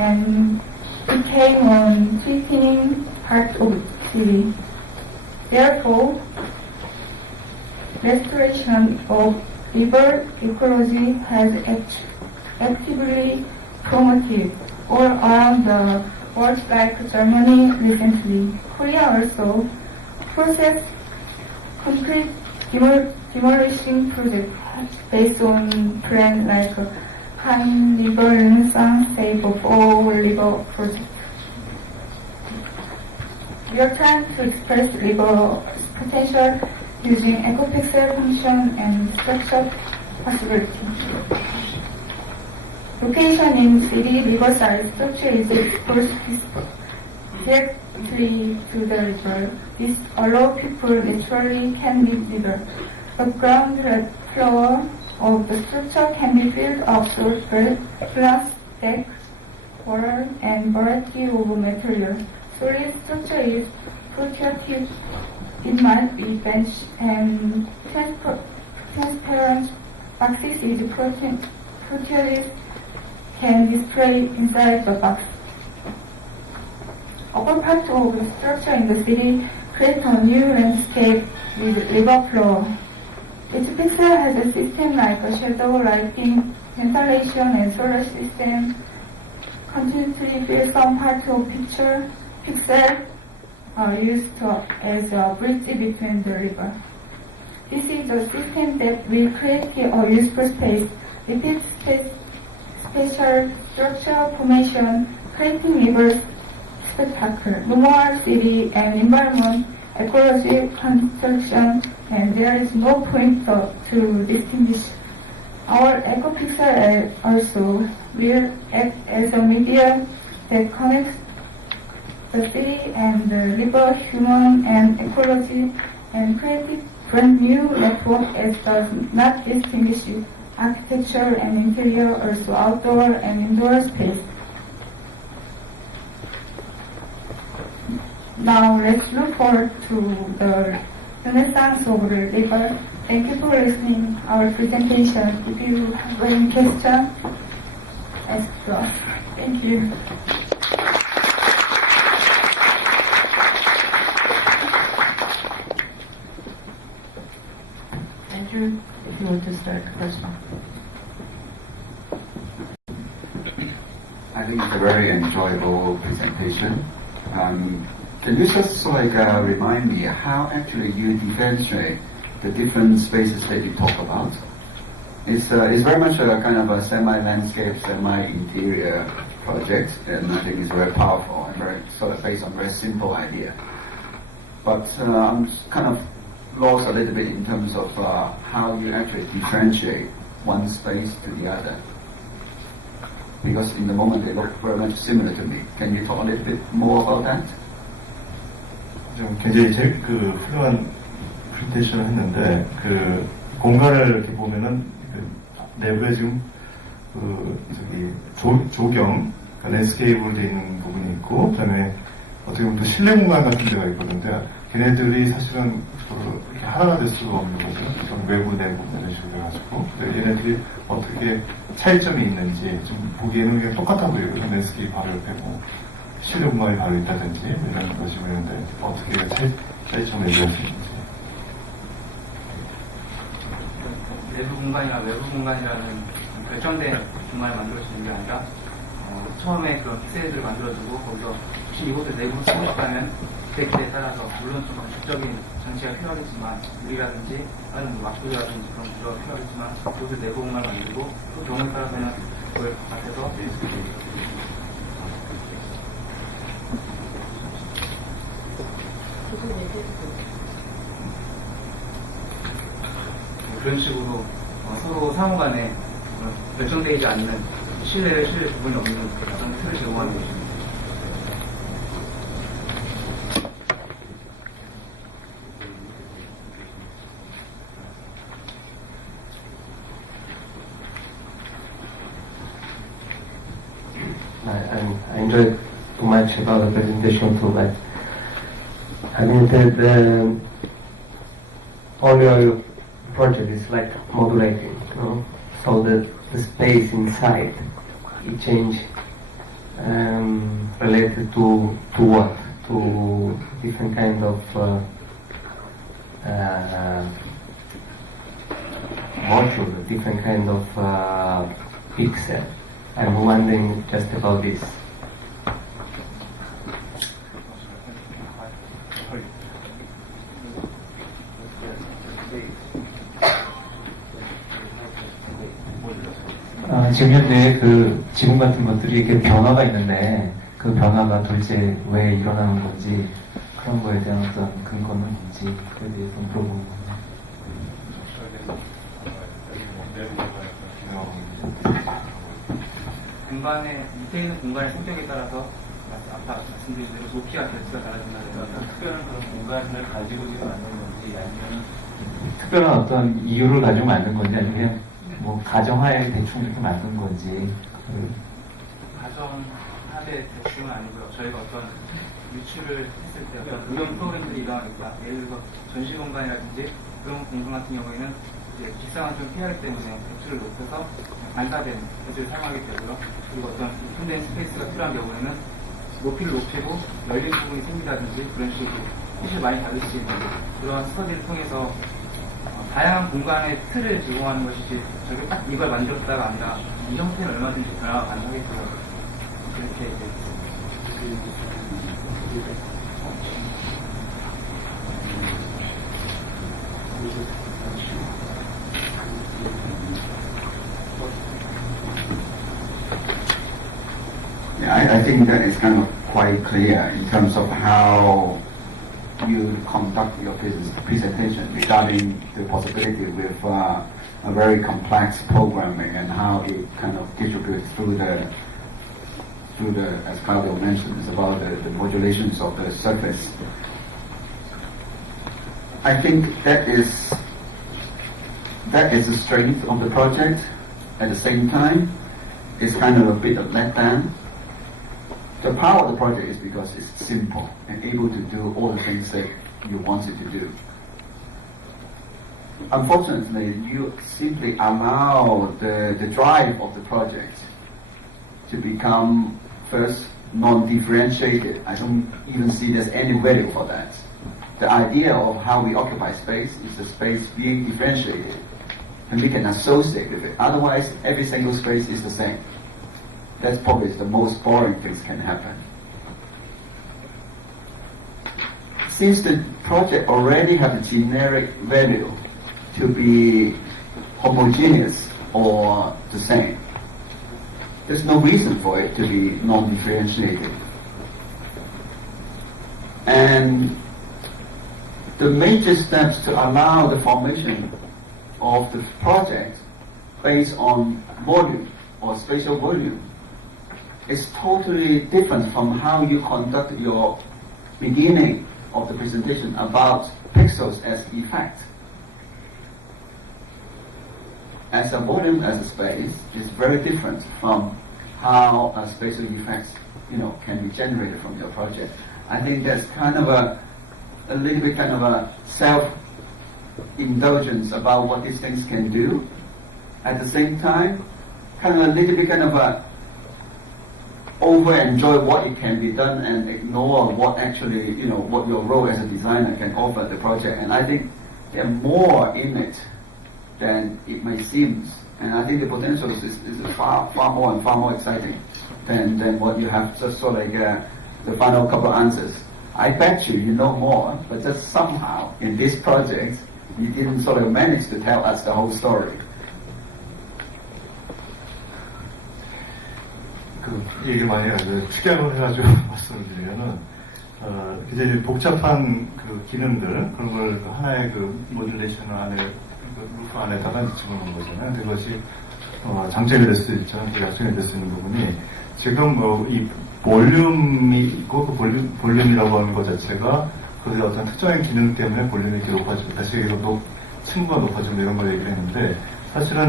and became a sweeping part of the city. Therefore, restoration of river ecology has actively promoted all around the world, like Germany recently. Korea also processed concrete demolishing project based on plan like Han River Renaissance Save of All River project. We are trying to express river potential using ecopixel function and structure possibility. Location in city riverside structure is exposed directly to the river. This allows people naturally can live there. The ground floor of the structure can be filled up with glass, deck, water, and variety of material. Solid structure is protective. It might be bench and transparent boxes is protective can display inside the box. Upper part of the structure in the city creates a new landscape with river flow. Each pixel has a system like a shadow, lighting, ventilation, and solar system. Continuously fill some part of pixel are used as a bridge between the river. This is a system that will create a useful space. Repeat spatial structure formation, creating river spectacle, noir city and environment, ecology construction, and there is no point to distinguish. Our ecopixel also will act as a medium that connects the city and the river, human and ecology, and create brand new network as does not distinguish architecture and interior, also outdoor and indoor space. Now let's look forward to the renaissance of the river. Thank you for listening our presentation. If you have any question, ask to us. Thank you. Andrew, if you want to start first one. I think it's a very enjoyable presentation. Can you just remind me how actually you differentiate the different spaces that you talk about? It's very much a kind of a semi-landscape, semi-interior project, and I think it's very powerful and very sort of based on a very simple idea. But I'm kind of lost a little bit in terms of how you actually differentiate one space to the other. Because in the moment they look very much similar to me. Can you talk a little bit more about that? 굉장히 훌륭한 프레젠테이션을 했는데 공간을 이렇게 보면은 내부에 지금 조경 랜드스케이프로 되어 있는 부분이 있고, 그다음에 어떻게 보면 또 실내 공간 같은 데가 있거든요. 걔네들이 사실은 이렇게 하나가 될 수가 없는 거죠. 외부 내부 이런 식으로 해가지고 얘네들이 어떻게 차이점이 있는지 좀 보기에는 그냥 똑같아 보여요. 랜드스케이프 바로 옆에 뭐 실내 공간이 바로 있다든지 이런 것이 보이는데 어떻게 차이점을 얘기할 수 있는지. 내부 공간이나 외부 공간이라는 결정된 공간을 만들어주는 게 아니라 처음에 그런 픽셀들을 만들어주고 거기서 혹시 이곳을 내부로 쓰고 싶다면 계획에 따라서 물론 좀 건축적인 장치가 필요하겠지만 유리라든지 다른 막구조라든지 그런 구조가 필요하겠지만 이곳을 내부 공간을 만들고 또 경우에 따라서는 그걸 바깥에서 그런 식으로 서로 상호 간에 결정되지 않는 신뢰를 실을 부분이 없는 그런 틀을 제공하는 것입니다. I enjoyed too much about the presentation too, but I mean all your project is like modulating, you know? So the space inside it change related to what? To different kind of module, different kind of pixel. I'm wondering just about this. 지금 현재 그 지금 같은 것들이 이렇게 변화가 있는데 그 변화가 도대체 왜 일어나는 건지 그런 거에 대한 어떤 근거는 뭔지 그에 대해서 물어보는 겁니다. 공간의 밑에 있는 공간의 성격에 따라서 아까 말씀드린 대로 높이와 데프가 달라진다는 특별한 그런 공간을 가지고 지금 만든 건지 아니면 특별한 어떤 이유를 가지고 만든 건지 아니면 그냥 뭐 가정하에 대충 이렇게 만든 건지 가정하에 대충은 아니고요. 저희가 어떤 유출을 했을 때 어떤 의견 프로그램들이 일어나니까 예를 들어서 전시 공간이라든지 그런 공간 같은 경우에는 이제 기상을 좀 피하기 때문에 대출을 높여서 반사된 대출을 사용하게 되고요. 그리고 어떤 오픈된 스페이스가 필요한 경우에는 높이를 높이고 열린 부분이 생기다든지 그런 식으로 사실 많이 다를 수 있는 그런 스터디를 통해서 다양한 공간의 틀을 제공하는 것이지 저게 딱 이걸 만들었다가 아니라 이 형태는 얼마든지 변화가 가능하겠고요. 그렇게 이제 Yeah, I think that is kind of quite clear in terms of how you conduct your presentation regarding the possibility with a very complex programming and how it kind of distributes through the, as Claudio mentioned, it's about the modulations of the surface. I think that is the strength of the project. At the same time, it's kind of a bit of letdown. The power of the project is because it's simple and able to do all the things that you want it to do. Unfortunately, you simply allow the drive of the project to become first non-differentiated. I don't even see there's any value for that. The idea of how we occupy space is the space being differentiated and we can associate with it. Otherwise, every single space is the same. That's probably the most boring things can happen. Since the project already have a generic value to be homogeneous or the same, there's no reason for it to be non-differentiated. And the major steps to allow the formation of the project based on volume or spatial volume is totally different from how you conduct your beginning of the presentation about pixels as effect. As a volume, as a space, is very different from how spatial effects, can be generated from your project. I think that's kind of a little bit kind of a self-indulgence about what these things can do. At the same time, kind of a little bit kind of a over-enjoy what it can be done and ignore what actually, what your role as a designer can offer the project. And I think there are more in it than it may seem. And I think the potential is far more and far more exciting than what you have just sort of like the final couple answers. I bet you know more, but just somehow in this project, you didn't sort of manage to tell us the whole story. 얘기 많이 축약을 해가지고 말씀을 드리면은, 굉장히 복잡한 그 기능들, 그런 걸 하나의 그 모듈레이션 안에, 그 루프 안에다가 집어넣은 거잖아요. 그것이, 장점이 될 수도 있죠. 약점이 될 수 있는 부분이, 지금 이 볼륨이 있고, 그 볼륨이라고 하는 것 자체가, 그 어떤 특정한 기능 때문에 볼륨이 이렇게 높아지고, 다시 친구가 높아지고 이런 걸 얘기를 했는데, 사실은